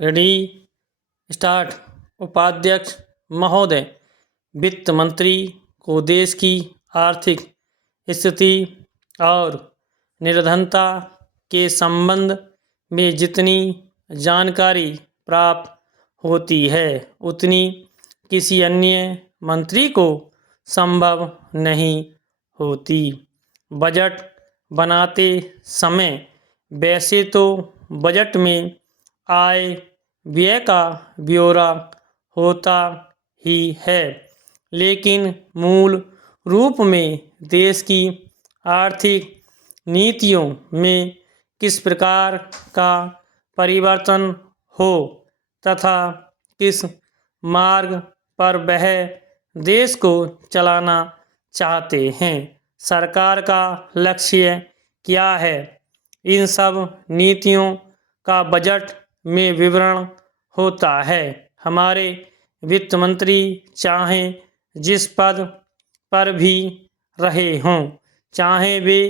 Ready start. उपाध्यक्ष महोदय, वित्त मंत्री को देश की आर्थिक स्थिति और निर्धनता के संबंध में जितनी जानकारी प्राप्त होती है उतनी किसी अन्य मंत्री को संभव नहीं होती। बजट बनाते समय वैसे तो बजट में आय व्यय का ब्यौरा होता ही है, लेकिन मूल रूप में देश की आर्थिक नीतियों में किस प्रकार का परिवर्तन हो तथा किस मार्ग पर वह देश को चलाना चाहते हैं, सरकार का लक्ष्य क्या है, इन सब नीतियों का बजट में विवरण होता है। हमारे वित्त मंत्री चाहे जिस पद पर भी रहे हों, चाहे वे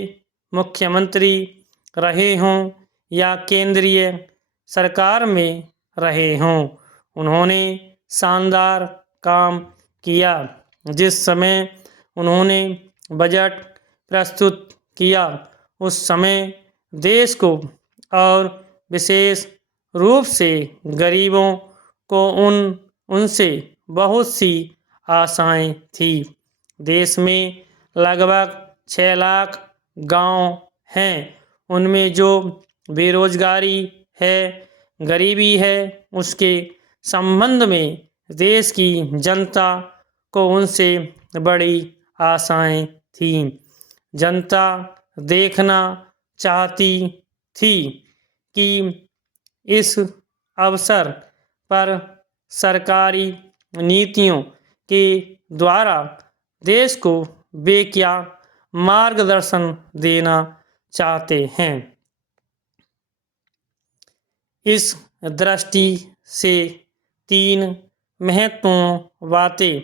मुख्यमंत्री रहे हों या केंद्रीय सरकार में रहे हों, उन्होंने शानदार काम किया। जिस समय उन्होंने बजट प्रस्तुत किया उस समय देश को और विशेष रूप से गरीबों को उनसे बहुत सी आशाएं थी। देश में लगभग 6 लाख गांव हैं, उनमें जो बेरोजगारी है, गरीबी है, उसके संबंध में देश की जनता को उनसे बड़ी आशाएं थीं। जनता देखना चाहती थी कि इस अवसर पर सरकारी नीतियों के द्वारा देश को वे क्या मार्गदर्शन देना चाहते हैं। इस दृष्टि से 3 महत्वपूर्ण बातें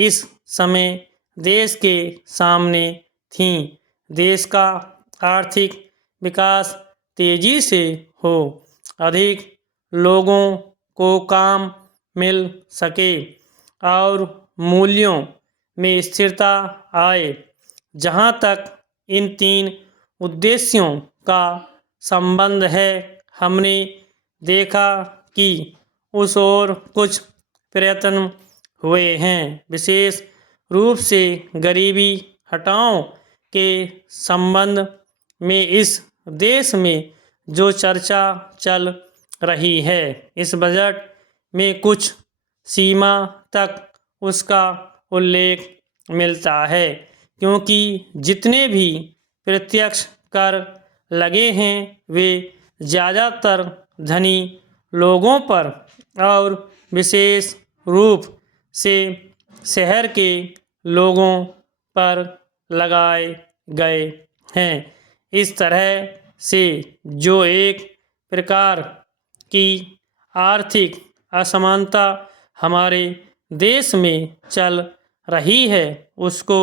इस समय देश के सामने थीं। देश का आर्थिक विकास तेजी से हो, अधिक लोगों को काम मिल सके और मूल्यों में स्थिरता आए। जहाँ तक इन 3 उद्देश्यों का संबंध है, हमने देखा कि उस ओर कुछ प्रयत्न हुए हैं। विशेष रूप से गरीबी हटाओ के संबंध में इस देश में जो चर्चा चल रही है, इस बजट में कुछ सीमा तक उसका उल्लेख मिलता है, क्योंकि जितने भी प्रत्यक्ष कर लगे हैं वे ज़्यादातर धनी लोगों पर और विशेष रूप से शहर के लोगों पर लगाए गए हैं। इस तरह से जो एक प्रकार की आर्थिक असमानता हमारे देश में चल रही है, उसको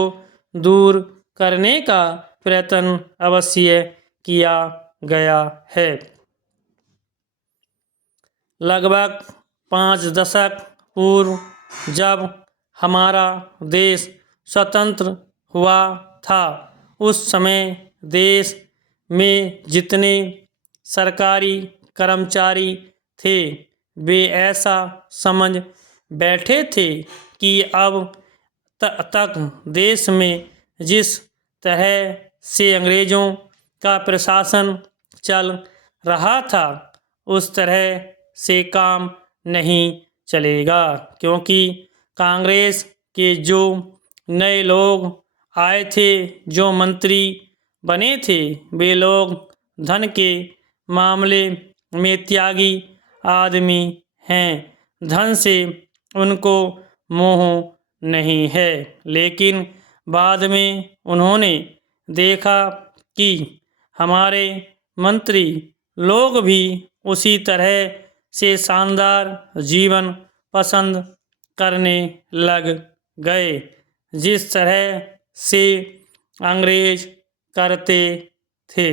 दूर करने का प्रयत्न अवश्य किया गया है। लगभग 5 दशक पूर्व जब हमारा देश स्वतंत्र हुआ था, उस समय देश में जितने सरकारी कर्मचारी थे वे ऐसा समझ बैठे थे कि अब तक देश में जिस तरह से अंग्रेज़ों का प्रशासन चल रहा था उस तरह से काम नहीं चलेगा, क्योंकि कांग्रेस के जो नए लोग आए थे, जो मंत्री बने थे, वे लोग धन के मामले में त्यागी आदमी हैं। धन से उनको मोह नहीं है, लेकिन बाद में उन्होंने देखा कि हमारे मंत्री लोग भी उसी तरह से शानदार जीवन पसंद करने लग गए जिस तरह से अंग्रेज करते थे।